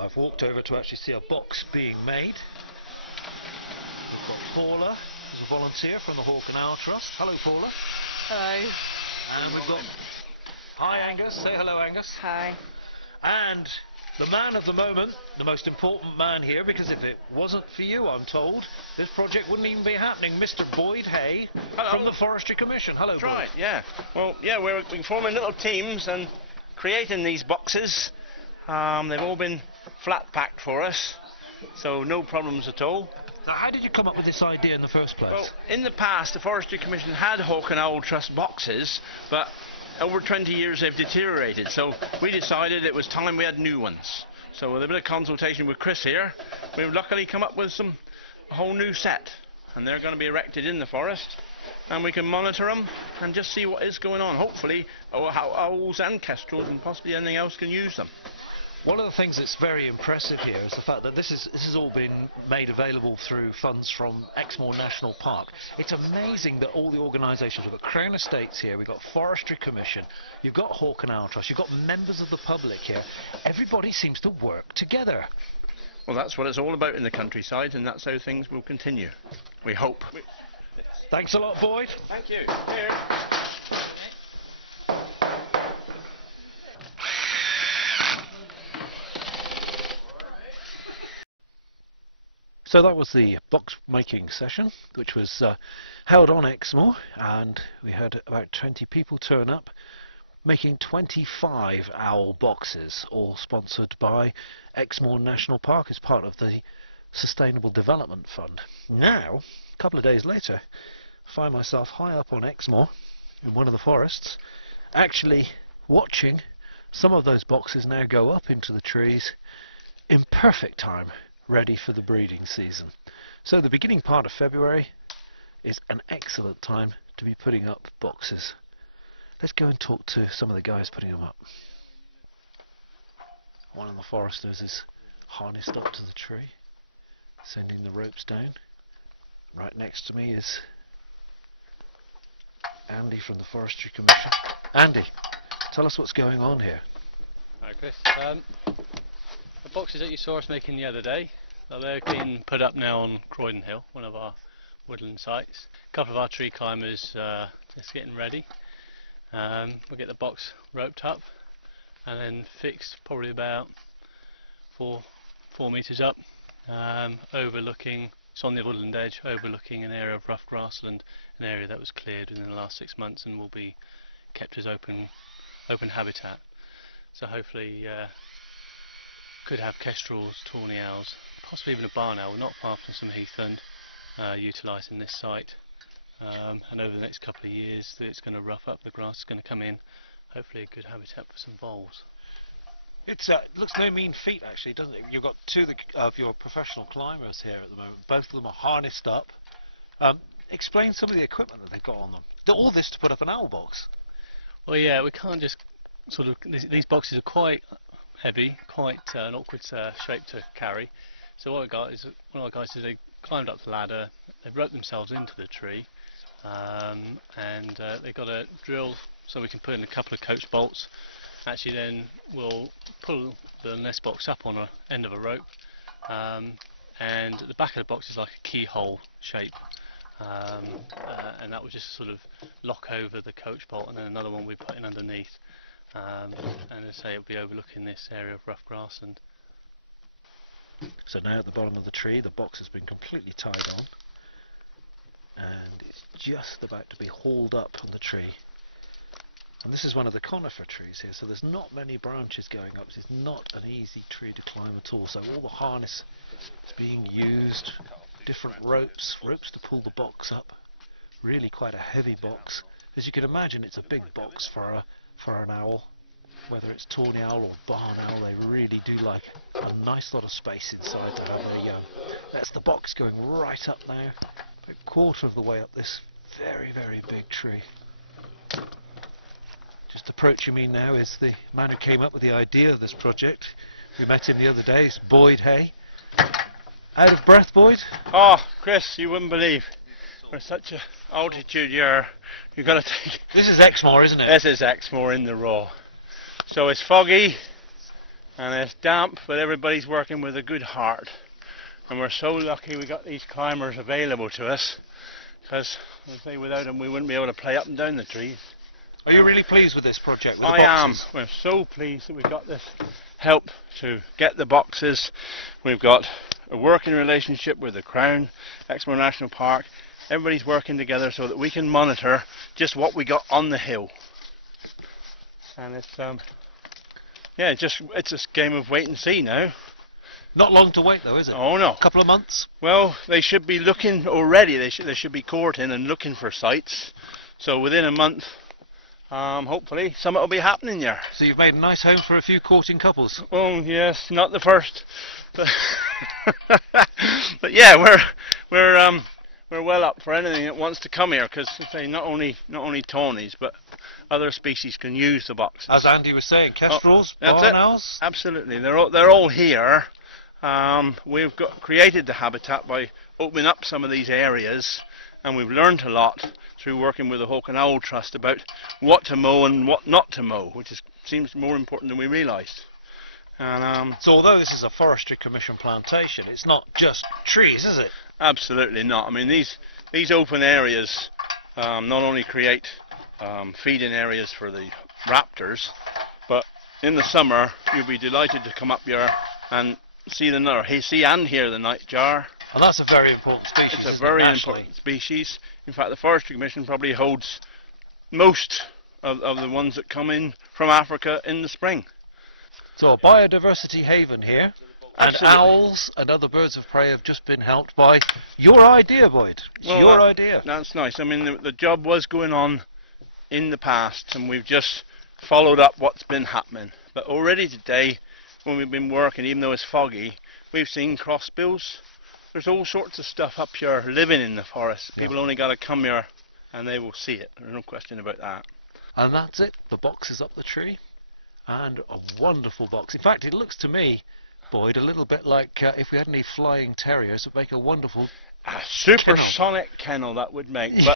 I've walked over to actually see a box being made. We've got Paula as a volunteer from the Hawk and Owl Trust. Hello, Paula. Hello. And we've got... Hi, Angus. Say hello, Angus. Hi. And the man of the moment, the most important man here, because if it wasn't for you, I'm told, this project wouldn't even be happening, Mr. Boyd Hay from the Forestry Commission. Hello, That's Boyd. right, yeah. Well, yeah, we're forming little teams and creating these boxes. They've all been flat packed for us, so no problems at all. Now, how did you come up with this idea in the first place? Well, in the past, the Forestry Commission had Hawk and Owl Trust boxes, but over 20 years they've deteriorated, so we decided it was time we had new ones. So with a bit of consultation with Chris here, we've luckily come up with a whole new set, and they're going to be erected in the forest, and we can monitor them and just see what is going on. Hopefully how owls and kestrels and possibly anything else can use them. One of the things that's very impressive here is the fact that this has all been made available through funds from Exmoor National Park. It's amazing that all the organisations, we've got Crown Estates here, we've got Forestry Commission, you've got Hawk and Owl Trust, you've got members of the public here. Everybody seems to work together. Well, that's what it's all about in the countryside, and that's how things will continue. We hope. Thanks a lot, Boyd. Thank you. Here. So that was the box making session, which was held on Exmoor, and we had about 20 people turn up, making 25 owl boxes, all sponsored by Exmoor National Park as part of the Sustainable Development Fund. Now, a couple of days later, I find myself high up on Exmoor in one of the forests, actually watching some of those boxes now go up into the trees in perfect time, ready for the breeding season. So the beginning part of February is an excellent time to be putting up boxes. Let's go and talk to some of the guys putting them up. One of the foresters is harnessed up to the tree, sending the ropes down. Right next to me is Andy from the Forestry Commission. Andy, tell us what's going on here. Hi Chris. The boxes that you saw us making the other day, they're being put up now on Croydon Hill, one of our woodland sites. A couple of our tree climbers just getting ready. We'll get the box roped up and then fixed probably about 4 metres up, overlooking, it's on the woodland edge, overlooking an area of rough grassland, an area that was cleared within the last 6 months and will be kept as open habitat. So hopefully could have kestrels, tawny owls, possibly even a barn owl, not far from some heathland, utilising this site. And over the next couple of years it's going to rough up, the grass is going to come in, hopefully a good habitat for some voles. It looks no mean feat actually, doesn't it? You've got two of your professional climbers here at the moment. Both of them are harnessed up. Explain some of the equipment that they've got on them. All this to put up an owl box. Well, yeah, we can't just sort of, these boxes are quite heavy, quite an awkward shape to carry. So what I got is, one of our guys, they climbed up the ladder, they've roped themselves into the tree, and they've got a drill so we can put in a couple of coach bolts. Actually then we'll pull the nest box up on an end of a rope, and at the back of the box is like a keyhole shape, and that will just sort of lock over the coach bolt, and then another one we put in underneath, and as I say, it'll be overlooking this area of rough grassland. So now at the bottom of the tree the box has been completely tied on and it's just about to be hauled up on the tree. And this is one of the conifer trees here, so there's not many branches going up. It's not an easy tree to climb at all, so all the harness is being used, different ropes to pull the box up. Really quite a heavy box. As you can imagine, it's a big box for an owl. Whether it's tawny owl or barn owl, they really do like a nice lot of space inside to have their young. That's the box going right up now, a quarter of the way up this very, very big tree. Just approaching me now is the man who came up with the idea of this project. We met him the other day, it's Boyd Hay. Out of breath, Boyd? Oh, Chris, you wouldn't believe. We're such an altitude you've got to take... This is Exmoor, isn't it? This is Exmoor in the raw. So it's foggy, and it's damp, but everybody's working with a good heart. And we're so lucky we got these climbers available to us, because I say without them we wouldn't be able to play up and down the trees. Are you really pleased with this project? With the I am. boxes? We're so pleased that we got this help to get the boxes. We've got a working relationship with the Crown, Exmoor National Park. Everybody's working together so that we can monitor just what we got on the hill. And it's yeah, it's a game of wait and see now. Not long to wait though, is it? Oh no. A couple of months? Well, they should be looking already. They should be courting and looking for sites. So within a month, hopefully, something will be happening there. So you've made a nice home for a few courting couples. Oh yes, not the first, but, but yeah, we're well up for anything that wants to come here, because say not only tawnies but other species can use the boxes. As Andy was saying, kestrels, That's barn it. owls. Absolutely, they're all here. We've created the habitat by opening up some of these areas, and we've learned a lot through working with the Hawk and Owl Trust about what to mow and what not to mow, which seems more important than we realised. And So although this is a Forestry Commission plantation, it's not just trees, is it? absolutely not. I mean, these open areas not only create feeding areas for the raptors, but in the summer you'll be delighted to come up here and see and hear the nightjar. And that's a very important species. It's a isn't very it, nationally? important species. In fact, the Forestry Commission probably holds most of the ones that come in from Africa in the spring. So a biodiversity haven here. And Absolutely. owls and other birds of prey have just been helped by your idea, Boyd. It's Well, your idea. That's nice. I mean, the job was going on in the past, and we've just followed up what's been happening. But already today, when we've been working, even though it's foggy, we've seen crossbills. There's all sorts of stuff up here living in the forest. People only got to come here and they will see it. There's no question about that. And that's it. The box is up the tree. And a wonderful box. In fact, it looks to me, Boyd, a little bit like if we had any flying terriers, it would make a wonderful A supersonic kennel that would make. But